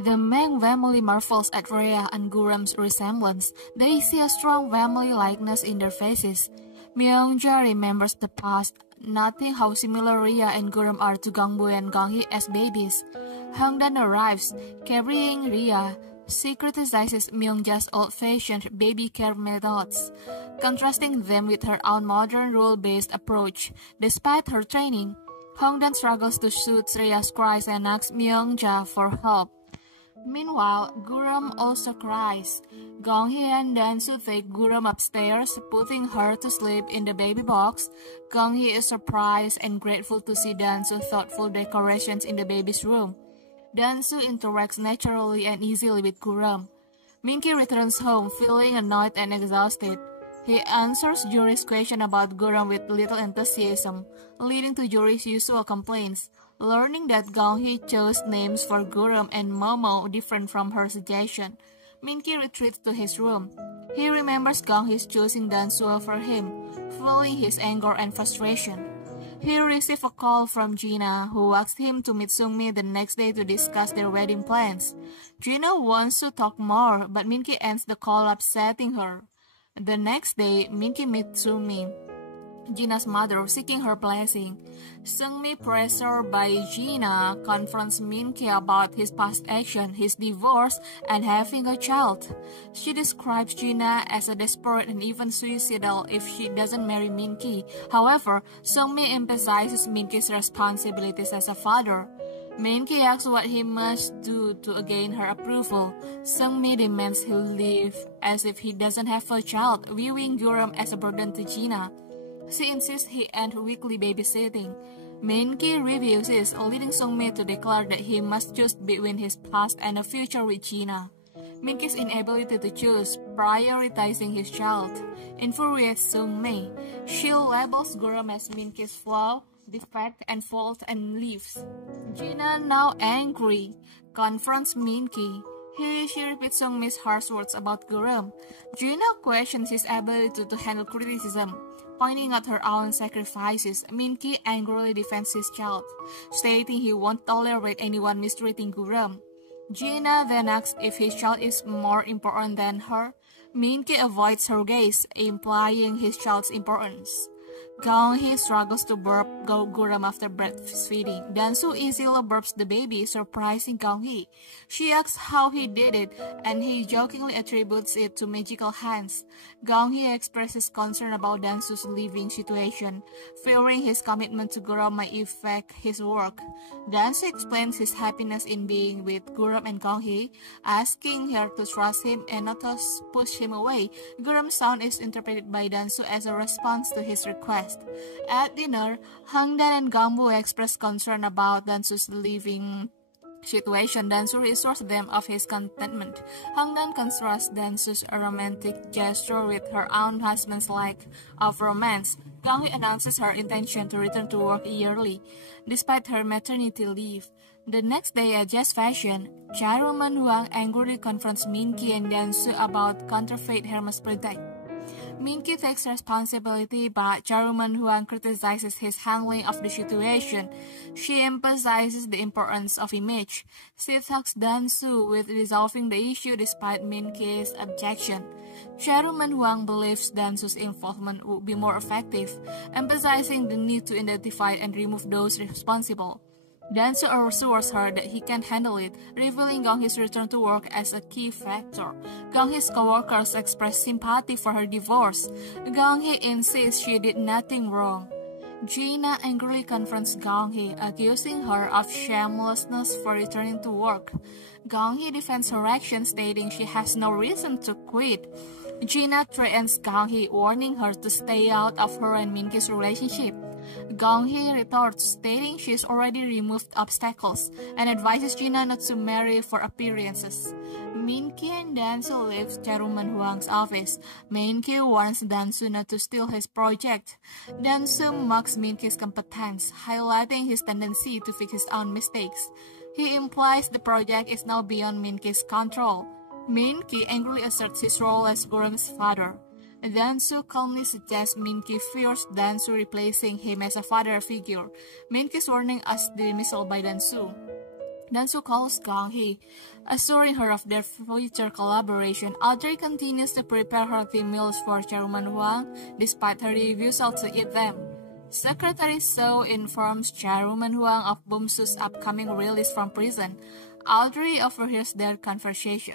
The Meng family marvels at Rhea and Guram's resemblance. They see a strong family likeness in their faces. Myungja remembers the past, noting how similar Rhea and Guram are to Gangbu and Ganghi as babies. Hangdan arrives, carrying Rhea. She criticizes Myungja's old-fashioned baby care methods, contrasting them with her own modern rule-based approach. Despite her training, Hangdan struggles to soothe Rhea's cries and asks Myungja for help. Meanwhile, Guram also cries. Gonghi and Dansu take Guram upstairs, putting her to sleep in the baby box. Gonghi is surprised and grateful to see Dansu's thoughtful decorations in the baby's room. Dansu interacts naturally and easily with Guram. Minky returns home feeling annoyed and exhausted. He answers Yuri's question about Guram with little enthusiasm, leading to Yuri's usual complaints. Learning that Gonghi chose names for Guram and Momo different from her suggestion, Minky retreats to his room. He remembers Gonghi's choosing Dansu over him, feeling his anger and frustration. He receives a call from Gina, who asks him to meet Sungmi the next day to discuss their wedding plans. Gina wants to talk more, but Minky ends the call upsetting her. The next day, Minky meets Sungmi, Gina's mother, seeking her blessing. Sungmi, pressured by Gina, confronts Minky about his past action, his divorce, and having a child. She describes Gina as a desperate and even suicidal if she doesn't marry Minky. However, Sungmi emphasizes Minky's responsibilities as a father. Minky asks what he must do to gain her approval. Sungmi demands he leave as if he doesn't have a child, viewing Guram as a burden to Gina. She insists he end weekly babysitting. Minky refuses, leading Sungmi to declare that he must choose between his past and a future with Gina. Minky's inability to choose, prioritizing his child, infuriates Sungmi. She labels Guram as Minky's flaw, defect, and fault and leaves. Gina, now angry, confronts Minky. She repeats Sungmi's harsh words about Guram. Gina questions his ability to handle criticism. Pointing out her own sacrifices, Minky angrily defends his child, stating he won't tolerate anyone mistreating Guram. Gina then asks if his child is more important than her. Minky avoids her gaze, implying his child's importance. Gonghi struggles to burp Guram after breastfeeding. Dansu easily burps the baby, surprising Gonghi. She asks how he did it, and he jokingly attributes it to magical hands. Gonghi expresses concern about Dansu's living situation, fearing his commitment to Guram might affect his work. Dansu explains his happiness in being with Guram and Gonghi, asking her to trust him and not to push him away. Guram's sound is interpreted by Dansu as a response to his request. At dinner, Hangdan and Gangbu express concern about Dansu's living situation. Dansu assures them of his contentment. Hangdan contrasts Dansu's romantic gesture with her own husband's lack of romance. Gangwi announces her intention to return to work yearly, despite her maternity leave. The next day at Jazz Fashion, Chairwoman Huang angrily confronts Minky and Dansu about counterfeit Hermes product. Minky takes responsibility, but Chairwoman Huang criticizes his handling of the situation. She emphasizes the importance of image. She tasked Dansu with resolving the issue despite Minky's objection. Chairwoman Huang believes Dansu's involvement would be more effective, emphasizing the need to identify and remove those responsible. Dansu assures her that he can handle it, revealing Gonghi's return to work as a key factor. Gonghi's co-workers express sympathy for her divorce. Gonghi insists she did nothing wrong. Gina angrily confronts Gonghi, accusing her of shamelessness for returning to work. Gonghi defends her action, stating she has no reason to quit. Gina threatens Gonghi, warning her to stay out of her and Minky's relationship. Gonghi retorts, stating she has already removed obstacles, and advises Gina not to marry for appearances. Minky and Dansu leave Chairwoman Huang's office. Minky warns Dansu not to steal his project. Dansu mocks Minky's competence, highlighting his tendency to fix his own mistakes. He implies the project is now beyond Minky's control. Minky angrily asserts his role as Guram's father. Dansu calmly suggests Minky fears Dansu replacing him as a father figure. Minky's warning asks dismissal by Dansu. Then Su calls Gong Hee, assuring her of their future collaboration. Audrey continues to prepare hearty meals for Chairwoman Huang, despite her refusal to eat them. Secretary So informs Chairwoman Huang of Bum Su's upcoming release from prison. Audrey overhears their conversation.